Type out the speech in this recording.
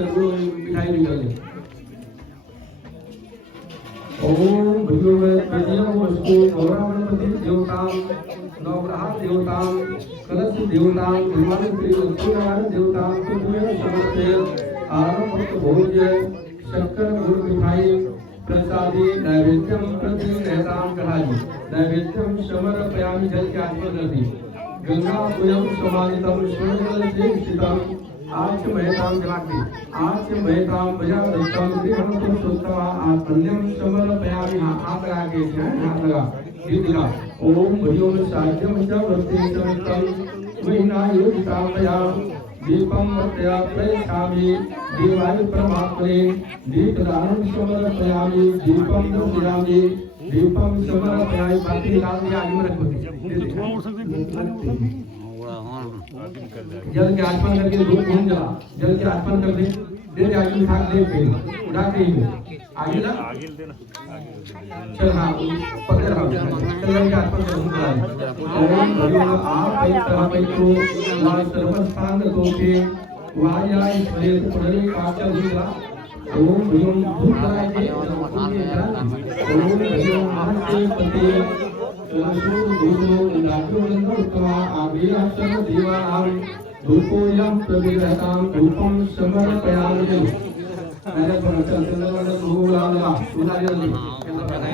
मिठाई निकले। ओम भगवती गौरावती देवतां नवग्रह देवतां कलश देवतां भगवान श्री लक्ष्मीनारायण देवतां तुम्हें समर्पय आरंभ भोज्य शक्कर गुड़ मिठाई प्रसादी नैवेद्यम प्रति रहतां कढ़ाई नैवेद्यम समर्पयामि जल के आत्मदति गंगा स्वयं समानितम स्वर्गल से स्थितम आच महतां जलाति आच महतां बजा दत्तम गृहं तुम सुत्तवा आत्मन्यम समर्पयामि हाथ लगा के हाथ लगा दीपिका ओम भयोम साध्यम च वृत्ति समितम वैना योगितामया दीपम वर्तया प्रयच्छामि देवाय परमात्मने दीपदानं समर्पयामि दीपं दर्शयामि दीपं समर्पयामि बाकी निकाल दिया आगे में रखो जल के आसमान करके धूप घूम जला जल के आसमान कर दे दे दे आगे उठा दे पे उठा के ही आगे ना आगे देना चल हां पकड़ रहा चल जल के आसमान कर घूम जला ओम भगवान आप पैसा पैतो ला सर्वस्थान तो के वाया ईश्वरे पुनरे काचा हुआ ओम भगवान धूप जला के ओम भगवान महाते पते लाशो दूसरो लाशो गंगा उत्तमा आवियासर देवानां धूपोयं प्रविरहतां धूपं समर्पयामि मेरे पर चल वाला धूप लगा उधर जल्दी धूप लगा